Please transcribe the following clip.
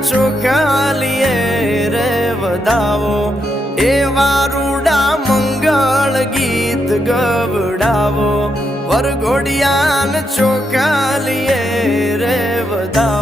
ચોખાલીએ રે વધાવો એવા રૂડા મંગળ ગીત ગવડાવો વરઘોડિયાન ચોખાલીએ રે વધાવો